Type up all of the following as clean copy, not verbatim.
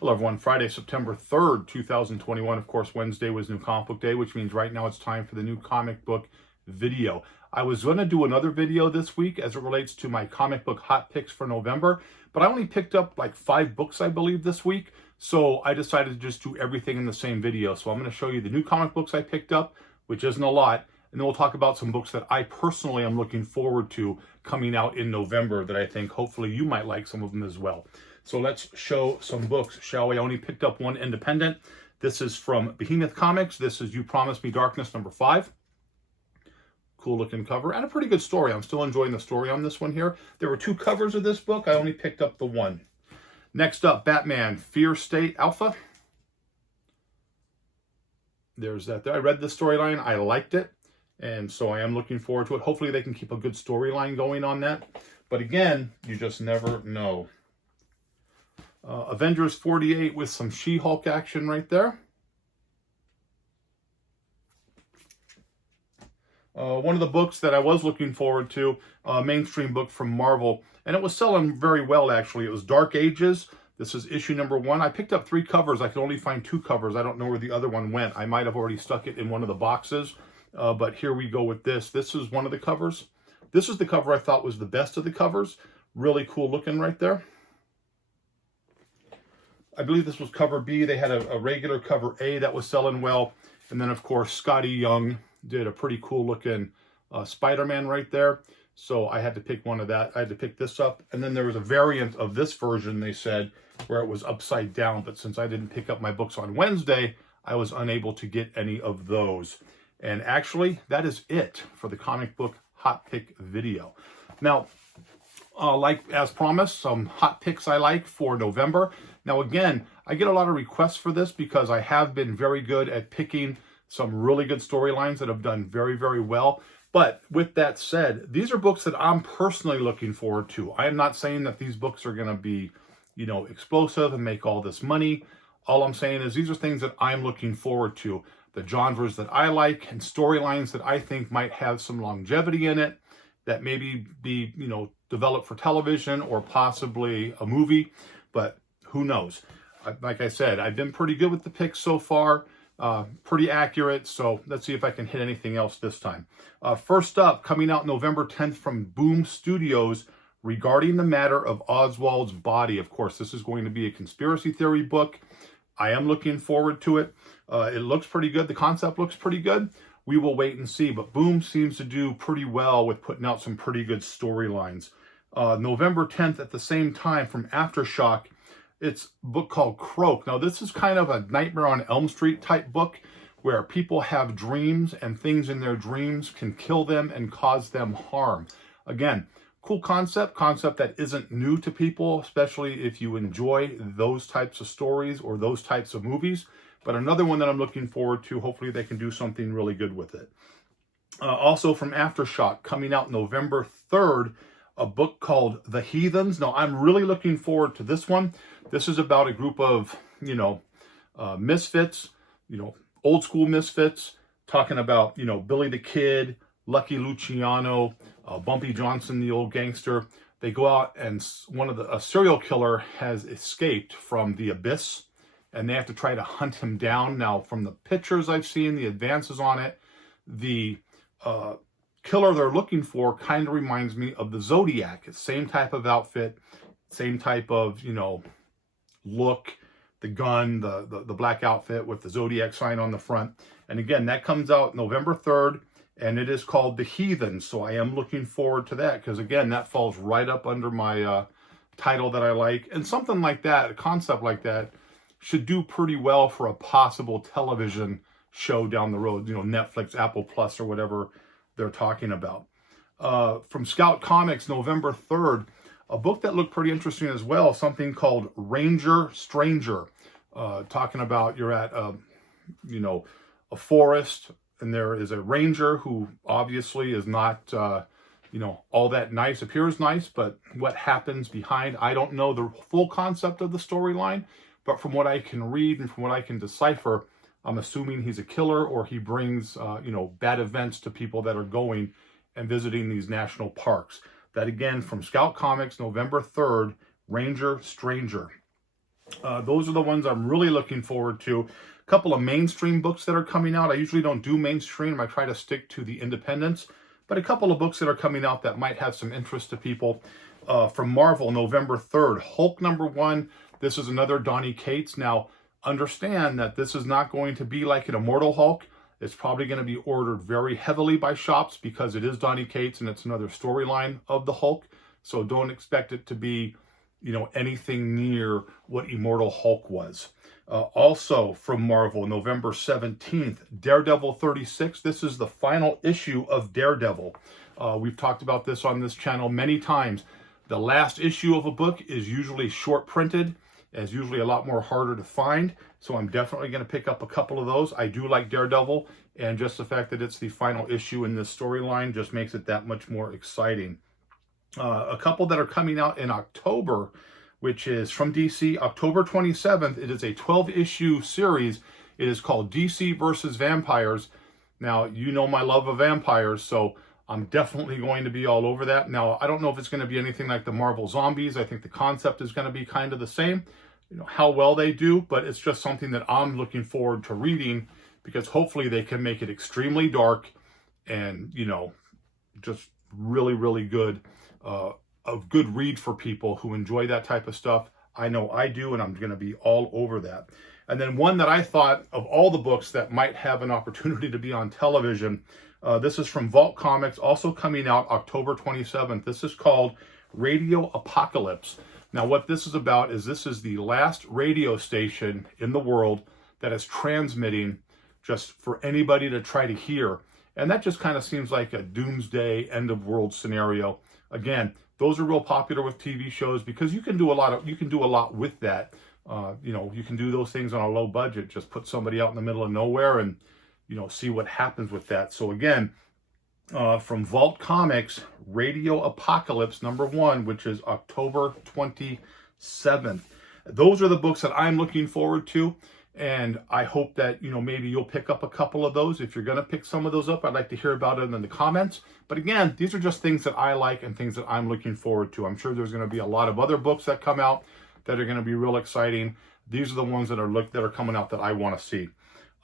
Hello everyone, Friday, September 3rd, 2021. Of course, Wednesday was New Comic Book Day, which means right now it's time for the new comic book video. I was going to do another video this week as it relates to my comic book hot picks for November, but I only picked up like 5 books, I believe, this week. So I decided to just do everything in the same video. So I'm going to show you the new comic books I picked up, which isn't a lot, and then we'll talk about some books that I personally am looking forward to coming out in November that I think hopefully you might like some of them as well. So let's show some books, shall we? I only picked up one independent. This is from Behemoth Comics. This is You Promised Me Darkness number 5. Cool looking cover and a pretty good story. I'm still enjoying the story on this one here. There were 2 covers of this book. I only picked up the one. Next up, Batman Fear State Alpha. There's that there. I read the storyline. I liked it. And so I am looking forward to it. Hopefully they can keep a good storyline going on that. But again, you just never know. Avengers 48 with some She-Hulk action right there. One of the books that I was looking forward to, a mainstream book from Marvel, and it was selling very well actually. It was Dark Ages. This is issue number 1. I picked up 3 covers. I could only find 2 covers. I don't know where the other one went. I might have already stuck it in one of the boxes, but here we go with this. This is one of the covers. This is the cover I thought was the best of the covers. Really cool looking right there. I believe this was cover B. They had a regular cover A that was selling well. And then, of course, Scotty Young did a pretty cool looking Spider-Man right there. So I had to pick one of that. I had to pick this up. And then there was a variant of this version, they said, where it was upside down. But since I didn't pick up my books on Wednesday, I was unable to get any of those. And actually, that is it for the comic book hot pick video. Now, like as promised, some hot picks I like for November. Now again, I get a lot of requests for this because I have been very good at picking some really good storylines that have done very, very well. But with that said, these are books that I'm personally looking forward to. I am not saying that these books are going to be, you know, explosive and make all this money. All I'm saying is these are things that I'm looking forward to. The genres that I like and storylines that I think might have some longevity in it, that maybe be, you know, developed for television or possibly a movie, but who knows? Like I said, I've been pretty good with the picks so far, pretty accurate, so let's see if I can hit anything else this time. First up, coming out November 10th from Boom Studios, Regarding the Matter of Oswald's Body. Of course, this is going to be a conspiracy theory book. I am looking forward to it. It looks pretty good. The concept looks pretty good. We will wait and see, but Boom seems to do pretty well with putting out some pretty good storylines. November 10th at the same time from Aftershock, it's a book called Croak. Now this is kind of a Nightmare on Elm Street type book where people have dreams and things in their dreams can kill them and cause them harm. Again, cool concept that isn't new to people, especially if you enjoy those types of stories or those types of movies. But another one that I'm looking forward to, hopefully they can do something really good with it. Also from Aftershock, coming out November 3rd, a book called The Heathens. Now, I'm really looking forward to this one. This is about a group of, you know, misfits, you know, old school misfits, talking about, you know, Billy the Kid, Lucky Luciano, Bumpy Johnson, the old gangster. They go out and a serial killer has escaped from the abyss, and they have to try to hunt him down. Now, from the pictures I've seen, the advances on it, the killer they're looking for kind of reminds me of the Zodiac. It's same type of outfit, same type of, you know, look, the gun, the black outfit with the Zodiac sign on the front. And again, that comes out November 3rd, and it is called The Heathens. So I am looking forward to that because, again, that falls right up under my title that I like. And something like that, a concept like that, should do pretty well for a possible television show down the road, you know, Netflix, Apple Plus, or whatever they're talking about. From Scout Comics, November 3rd, a book that looked pretty interesting as well, something called Ranger Stranger, talking about you're at, you know, a forest, and there is a ranger who obviously is not, you know, all that nice, appears nice, but what happens behind, I don't know the full concept of the storyline, but from what I can read and from what I can decipher, I'm assuming he's a killer or he brings, you know, bad events to people that are going and visiting these national parks. That again, from Scout Comics, November 3rd, Ranger Stranger. Those are the ones I'm really looking forward to. A couple of mainstream books that are coming out. I usually don't do mainstream. I try to stick to the independents. But a couple of books that are coming out that might have some interest to people. From Marvel, November 3rd, Hulk #1. This is another Donny Cates. Now, understand that this is not going to be like an Immortal Hulk. It's probably going to be ordered very heavily by shops because it is Donny Cates and it's another storyline of the Hulk. So don't expect it to be, anything near what Immortal Hulk was. Also from Marvel, November 17th, Daredevil 36. This is the final issue of Daredevil. We've talked about this on this channel many times. The last issue of a book is usually short printed. It's usually a lot more harder to find. So I'm definitely going to pick up a couple of those. I do like Daredevil, and just the fact that it's the final issue in this storyline just makes it that much more exciting. A couple that are coming out in October, which is from DC, October 27th. It is a 12-issue series. It is called DC versus Vampires. Now, you know my love of vampires, so I'm definitely going to be all over that. Now, I don't know if it's going to be anything like the Marvel Zombies. I think the concept is going to be kind of the same. How well they do, but it's just something that I'm looking forward to reading because hopefully they can make it extremely dark and, just really, really good. A good read for people who enjoy that type of stuff. I know I do, and I'm going to be all over that. And then one that I thought of all the books that might have an opportunity to be on television, this is from Vault Comics, also coming out October 27th. This is called Radio Apocalypse. Now, what this is about is this is the last radio station in the world that is transmitting just for anybody to try to hear. And that just kind of seems like a doomsday end of world scenario. Again, those are real popular with TV shows because you can do a lot with that. You can do those things on a low budget. Just put somebody out in the middle of nowhere and, see what happens with that. So again, from Vault Comics, Radio Apocalypse #1, which is October 27th. Those are the books that I'm looking forward to. And I hope that, maybe you'll pick up a couple of those. If you're going to pick some of those up, I'd like to hear about it in the comments. But again, these are just things that I like and things that I'm looking forward to. I'm sure there's going to be a lot of other books that come out that are going to be real exciting. These are the ones that are coming out that I want to see.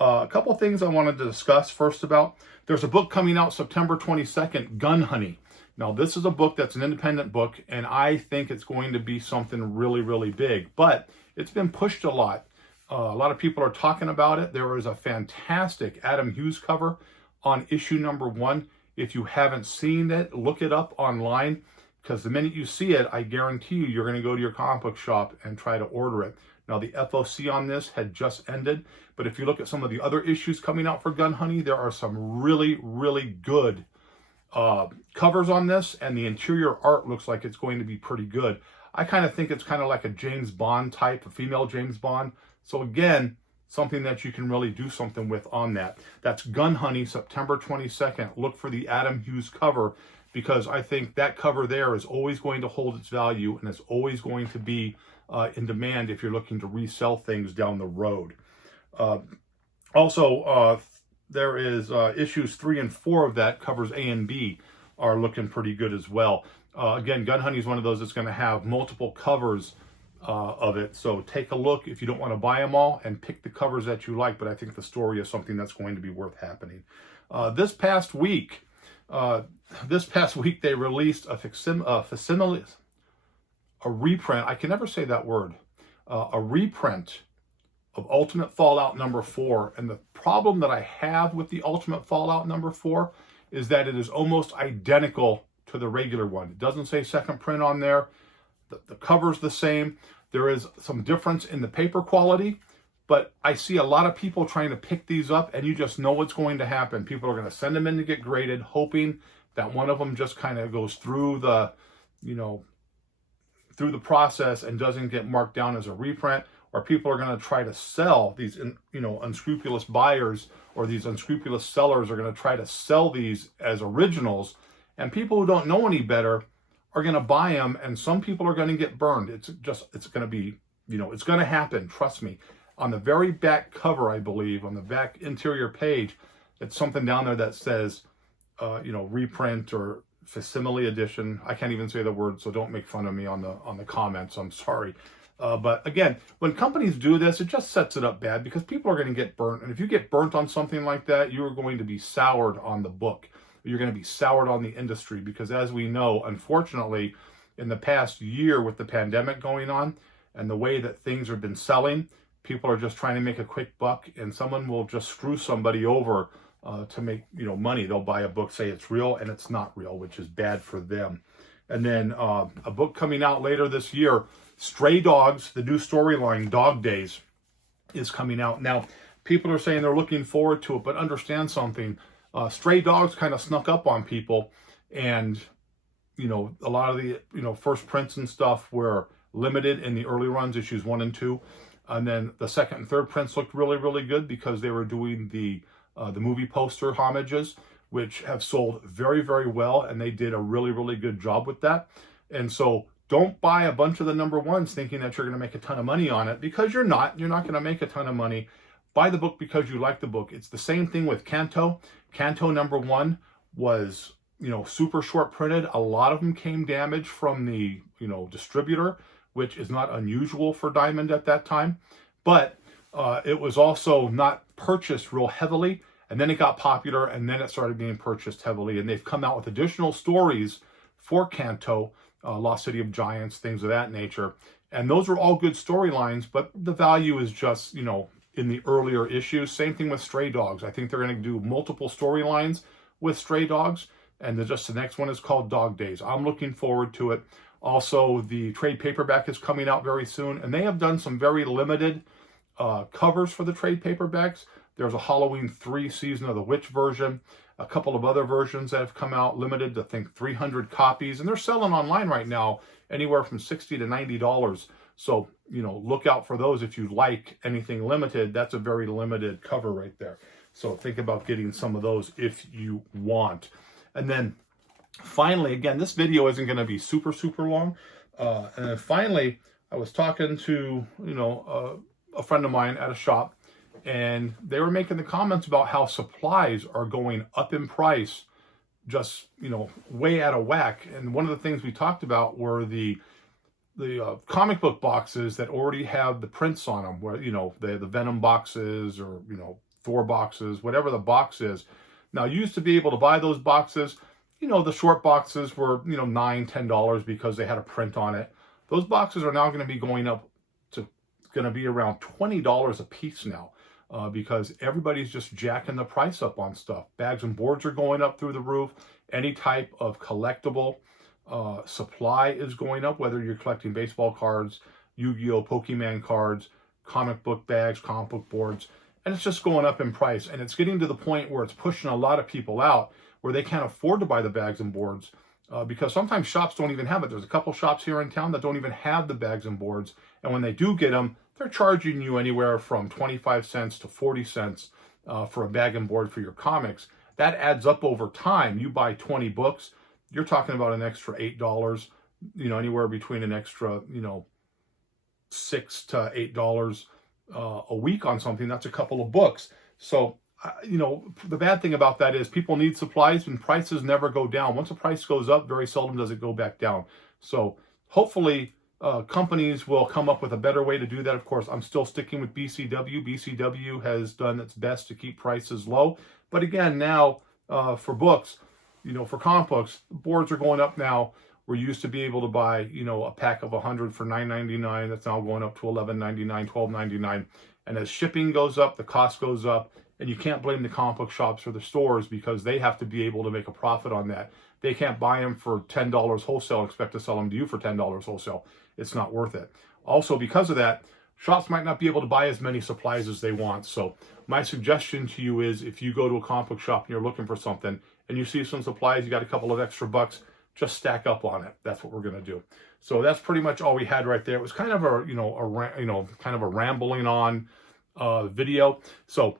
A couple of things I wanted to discuss first about. There's a book coming out September 22nd, Gun Honey. Now, this is a book that's an independent book, and I think it's going to be something really, really big. But it's been pushed a lot. A lot of people are talking about it. There is a fantastic Adam Hughes cover on issue #1. If you haven't seen it, look it up online, because the minute you see it, I guarantee you're going to go to your comic book shop and try to order it. Now, the FOC on this had just ended, but if you look at some of the other issues coming out for Gun Honey, there are some really, really good covers on this, and the interior art looks like it's going to be pretty good. I kind of think it's kind of like a James Bond type, a female James Bond. So again, something that you can really do something with on that. That's Gun Honey, September 22nd. Look for the Adam Hughes cover, because I think that cover there is always going to hold its value and it's always going to be in demand if you're looking to resell things down the road. Also, there is issues 3 and 4 of that, covers A and B, are looking pretty good as well. Again, Gun Honey is one of those that's going to have multiple covers of it. So take a look if you don't want to buy them all and pick the covers that you like. But I think the story is something that's going to be worth happening. This past week, they released a reprint. I can never say that word. A reprint of Ultimate Fallout #4. And the problem that I have with the Ultimate Fallout #4 is that it is almost identical to the regular one. It doesn't say second print on there. The cover's the same. There is some difference in the paper quality, but I see a lot of people trying to pick these up, and you just know what's going to happen. People are going to send them in to get graded, hoping that one of them just kind of goes through the, through the process and doesn't get marked down as a reprint, or people are going to try to sell these, unscrupulous buyers or these unscrupulous sellers are going to try to sell these as originals, and people who don't know any better are going to buy them, and some people are going to get burned. It's going to be, it's going to happen. Trust me. On the very back cover, I believe, on the back interior page, it's something down there that says, reprint or facsimile edition. I can't even say the word, so don't make fun of me on the comments. I'm sorry. But again, when companies do this, it just sets it up bad because people are going to get burnt. And if you get burnt on something like that, you are going to be soured on the book. You're going to be soured on the industry because, as we know, unfortunately, in the past year with the pandemic going on and the way that things have been selling, people are just trying to make a quick buck, and someone will just screw somebody over to make money. They'll buy a book, say it's real, and it's not real, which is bad for them. And then a book coming out later this year, Stray Dogs, the new storyline, Dog Days, is coming out. Now, people are saying they're looking forward to it, but understand something. Stray Dogs kind of snuck up on people, and a lot of the first prints and stuff were limited in the early runs, issues 1 and 2, and then the second and third prints looked really, really good because they were doing the movie poster homages, which have sold very, very well, and they did a really, really good job with that. And so don't buy a bunch of the number ones thinking that you're going to make a ton of money on it, because you're not. You're not going to make a ton of money. Buy the book because you like the book. It's the same thing with Kanto. Kanto number 1 was super short printed. A lot of them came damaged from the distributor, which is not unusual for Diamond at that time. But it was also not purchased real heavily, and then it got popular, and then it started being purchased heavily. And they've come out with additional stories for Kanto, Lost City of Giants, things of that nature. And those are all good storylines, but the value is just, in the earlier issues. Same thing with Stray Dogs. I think they're going to do multiple storylines with Stray Dogs, and the next one is called Dog Days. I'm looking forward to it. Also, the trade paperback is coming out very soon, and they have done some very limited covers for the trade paperbacks. There's a Halloween 3 Season of the Witch version, a couple of other versions that have come out, limited to, I think, 300 copies, and they're selling online right now anywhere from $60 to $90. So, look out for those if you like anything limited. That's a very limited cover right there. So think about getting some of those if you want. And then finally, again, this video isn't going to be super, super long. And then finally, I was talking to, a friend of mine at a shop, and they were making the comments about how supplies are going up in price, just, way out of whack. And one of the things we talked about were the comic book boxes that already have the prints on them, where, the Venom boxes or, Thor boxes, whatever the box is. Now, you used to be able to buy those boxes. The short boxes were, $9, $10 because they had a print on it. Those boxes are now going to be going up to, going to be around $20 a piece now, because everybody's just jacking the price up on stuff. Bags and boards are going up through the roof. Any type of collectible supply is going up, whether you're collecting baseball cards, Yu-Gi-Oh, Pokemon cards, comic book bags, comic book boards, and it's just going up in price. And it's getting to the point where it's pushing a lot of people out where they can't afford to buy the bags and boards, because sometimes shops don't even have it. There's a couple shops here in town that don't even have the bags and boards, and when they do get them, they're charging you anywhere from 25 cents to 40 cents for a bag and board for your comics. That adds up over time. You buy 20 books, you're talking about an extra $8, anywhere between an extra, $6 to $8 a week on something. That's a couple of books. So, the bad thing about that is people need supplies and prices never go down. Once a price goes up, very seldom does it go back down. So hopefully companies will come up with a better way to do that. Of course, I'm still sticking with BCW. BCW has done its best to keep prices low. But again, now for books, for comic books, boards are going up now. We used to be able to buy, a pack of 100 for $9.99. That's now going up to $11.99, $12.99. And as shipping goes up, the cost goes up. And you can't blame the comic book shops or the stores because they have to be able to make a profit on that. They can't buy them for $10 wholesale and expect to sell them to you for $10 wholesale. It's not worth it. Also, because of that, shops might not be able to buy as many supplies as they want. So my suggestion to you is, if you go to a comic book shop and you're looking for something and you see some supplies, you got a couple of extra bucks, just stack up on it. That's what we're going to do. So that's pretty much all we had right there. It was kind of a rambling on video. So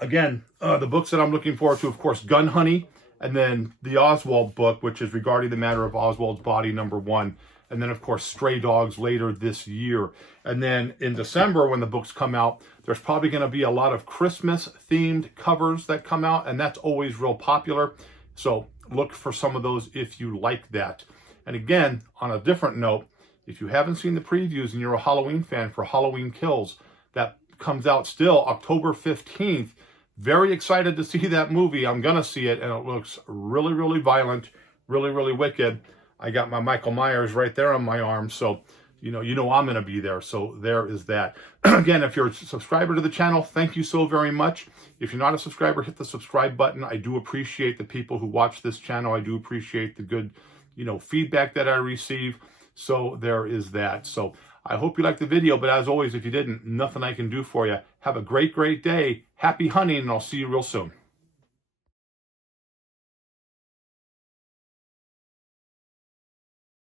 again, the books that I'm looking forward to, of course, Gun Honey, and then the Oswald book, which is Regarding the Matter of Oswald's Body, #1. And then, of course, Stray Dogs later this year. And then in December, when the books come out, there's probably going to be a lot of Christmas-themed covers that come out, and that's always real popular. So look for some of those if you like that. And again, on a different note, If you haven't seen the previews and you're a Halloween fan for Halloween Kills, that comes out still October 15th. Very excited to see that movie. I'm going to see it, and it looks really, really violent, really, really wicked. I got my Michael Myers right there on my arm, so you know I'm going to be there. So there is that. Again, if you're a subscriber to the channel, thank you so very much. If you're not a subscriber, hit the subscribe button. I do appreciate the people who watch this channel. I do appreciate the good, feedback that I receive. So there is that. So I hope you liked the video, but as always, if you didn't, nothing I can do for you. Have a great, great day. Happy hunting, and I'll see you real soon.